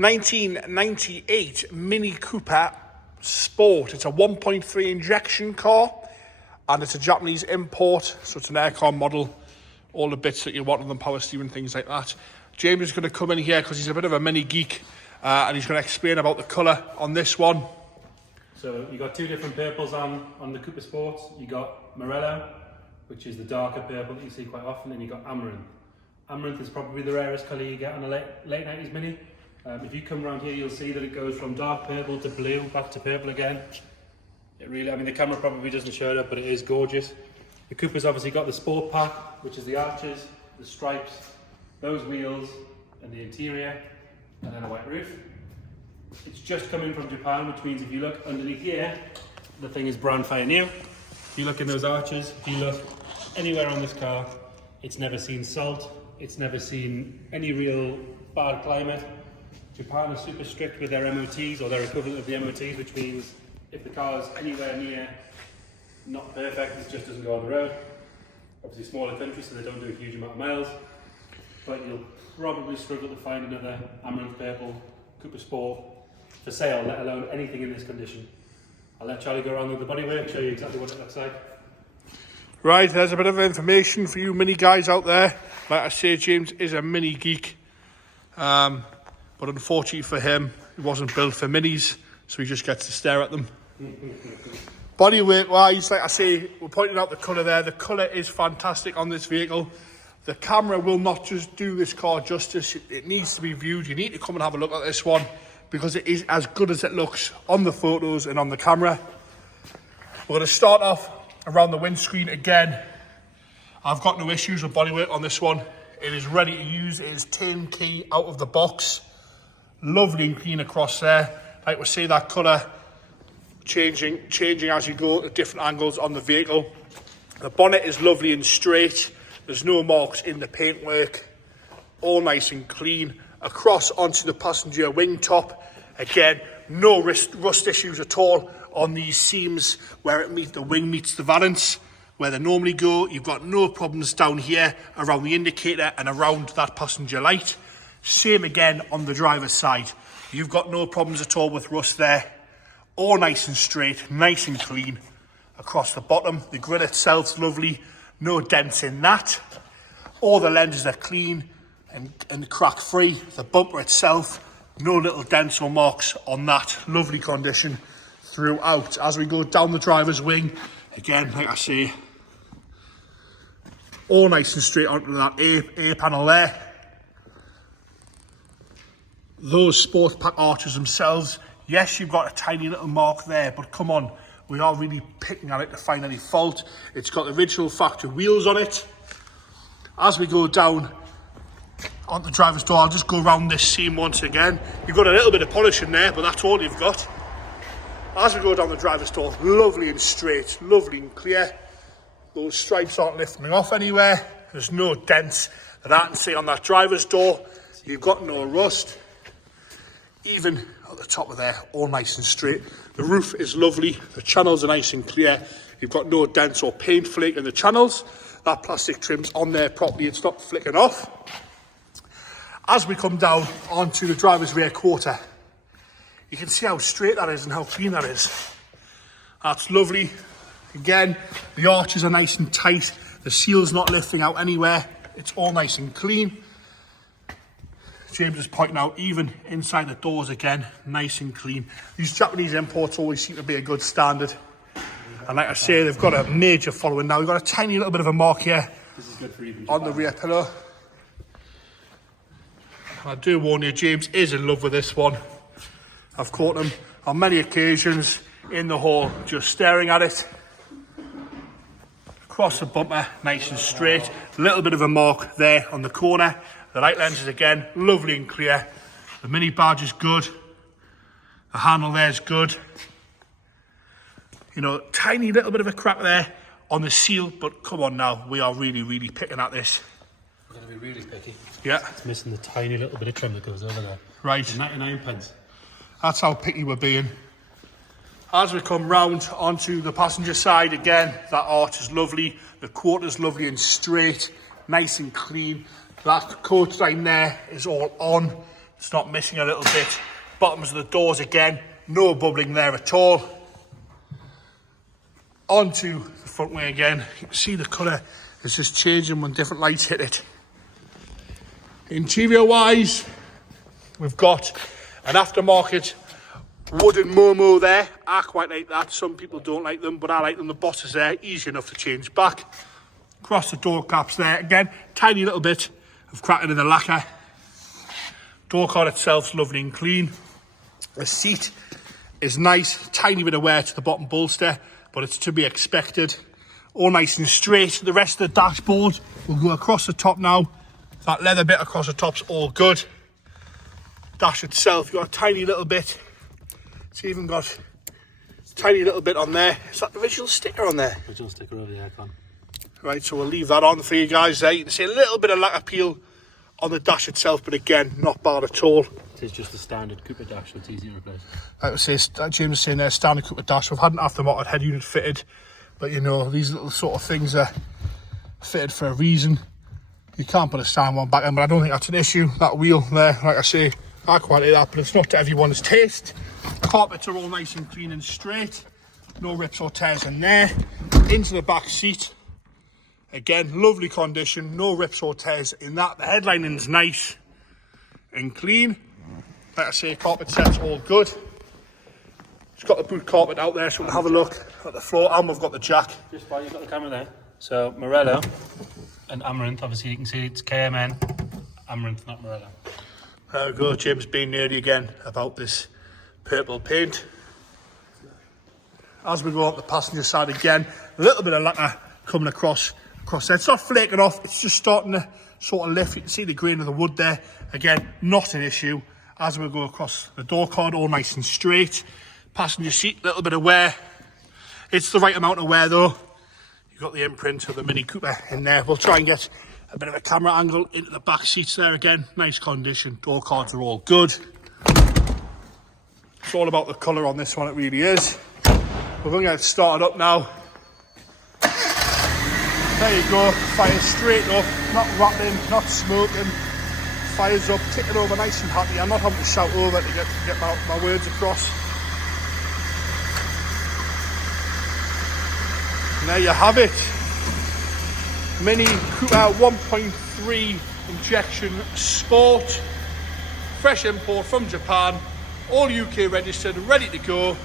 1998 Mini Cooper Sport. It's a 1.3 injection car, and it's a Japanese import, so it's an aircon model. All the bits that you want on them, power steering, things like that. James is going to come in here because he's a bit of a mini geek, and he's going to explain about the colour on this one. So you got two different purples on the Cooper Sport. You got Morello, which is the darker purple that you see quite often, and you got Amaranth. Amaranth is probably the rarest colour you get on a late 90s Mini. If you come around here, you'll see that it goes from dark purple to blue, back to purple again. It really, I mean, the camera probably doesn't show it up, but it is gorgeous. The Cooper's obviously got the Sport Pack, which is the arches, the stripes, those wheels, and the interior, and then a white roof. It's just coming from Japan, which means if you look underneath here, the thing is brand fire new. If you look in those arches, if you look anywhere on this car, it's never seen salt, it's never seen any real bad climate. Japan is super strict with their MOTs, or their equivalent of the MOTs, which means if the car is anywhere near not perfect, it just doesn't go on the road. Obviously smaller country, so they don't do a huge amount of miles, but you'll probably struggle to find another Amaranth Purple Cooper Sport for sale, let alone anything in this condition. I'll let Charlie go around with the bodywork, show you exactly what it looks like. Right, there's a bit of information for you mini guys out there. Like I say, James is a mini geek, but unfortunately for him, he wasn't built for minis, so he just gets to stare at them. Bodywork wise, like I say, we're pointing out the colour there. The colour is fantastic on this vehicle. The camera will not just do this car justice. It needs to be viewed. You need to come and have a look at this one because it is as good as it looks on the photos and on the camera. We're going to start off around the windscreen again. I've got no issues with bodywork on this one. It is ready to use. It is turnkey out of the box. Lovely and clean across there. Like we say, that colour changing as you go at different angles on the vehicle. The bonnet is lovely and straight. There's no marks in the paintwork. All nice and clean. Across onto the passenger wing top. Again, no rust issues at all on these seams where the wing meets the valance. Where they normally go, you've got no problems down here around the indicator and around that passenger light. Same again on the driver's side. You've got no problems at all with rust there. All nice and straight, nice and clean. Across the bottom, the grille itself's lovely. No dents in that. All the lenses are clean and crack free. The bumper itself, no little dents or marks on that. Lovely condition throughout. As we go down the driver's wing, again, like I say, all nice and straight onto that A panel there. Those Sport Pack arches themselves, yes, you've got a tiny little mark there, but come on, we are really picking at it to find any fault. It's got the original factory wheels on it. As we go down on the driver's door, I'll just go around this seam once again. You've got a little bit of polish in there, but that's all you've got. As we go down the driver's door, lovely and straight, lovely and clear. Those stripes aren't lifting off anywhere. There's no dents that I can see on that driver's door. You've got no rust. Even at the top of there, all nice and straight. The roof is lovely. The channels are nice and clear. You've got no dents or paint flake in the channels. That plastic trim's on there properly. It's not flicking off. As we come down onto the driver's rear quarter, you can see how straight that is and how clean that is. That's lovely. Again, the arches are nice and tight. The seal's not lifting out anywhere. It's all nice and clean. James is pointing out, even inside the doors again, nice and clean. These Japanese imports always seem to be a good standard. And like I say, they've got a major following now. We've got a tiny little bit of a mark here on the rear pillar. I do warn you, James is in love with this one. I've caught him on many occasions in the hall, just staring at it. Across the bumper, nice and straight. A little bit of a mark there on the corner. The light lenses again, lovely and clear. The mini badge is good. The handle there is good. You know, tiny little bit of a crack there on the seal, but come on now, we are really, really picking at this. We're going to be really picky. Yeah. It's missing the tiny little bit of trim that goes over there. Right. 99 pence. That's how picky we're being. As we come round onto the passenger side again, that arch is lovely. The quarter's lovely and straight, nice and clean. That coach line there is all on. It's not missing a little bit. Bottoms of the doors again, no bubbling there at all. Onto the front wing again. You can see the colour is just changing when different lights hit it. Interior wise, we've got an aftermarket wooden Momo there. I quite like that. Some people don't like them, but I like them. The bosses there, easy enough to change back. Across the door caps there, again, tiny little bit of cracking in the lacquer. Door card itself's lovely and clean. The seat is nice, tiny bit of wear to the bottom bolster, but it's to be expected. All nice and straight. The rest of the dashboard will go across the top now. That leather bit across the top's all good. Dash itself, you've got a tiny little bit. It's even got a tiny little bit on there. Is that the original sticker on there? Original sticker over the aircon. Right, so we'll leave that on for you guys there. You can see a little bit of lacquer peel on the dash itself, but again, not bad at all. It is just a standard Cooper dash, so it's easy to replace. I would say, James was saying there, standard Cooper dash. We've had an aftermarket head unit fitted, but you know, these little sort of things are fitted for a reason. You can't put a standard one back in, but I don't think that's an issue. That wheel there, like I say, I quite like that, but it's not to everyone's taste. Carpets are all nice and clean and straight. No rips or tears in there. Into the back seat. Again, lovely condition, no rips or tears in that. The headlining's nice and clean. Like I say, carpet set's all good. It's got the boot carpet out there, so we'll have a look at the floor, and we've got the jack. Just while you've got the camera there. So, Morello and Amaranth, obviously you can see it's KMN, Amaranth, not Morello. There we go, James being nerdy again about this purple paint. As we go up the passenger side again, a little bit of lacquer coming across there. It's not flaking off, it's just starting to sort of lift. You can see the grain of the wood there. Again, not an issue. As we go across the door card, all nice and straight. Passenger seat, a little bit of wear. It's the right amount of wear though. You've got the imprint of the Mini Cooper in there. We'll try and get a bit of a camera angle into the back seats there again. Nice condition, door cards are all good. It's all about the colour on this one, it really is. We're going to get it started up now. There you go, fire straight up, not rattling, not smoking. Fires up, ticking over nice and happy. I'm not having to shout over to get my words across. And there you have it. Mini Cooper 1.3 injection sport. Fresh import from Japan. All UK registered, ready to go.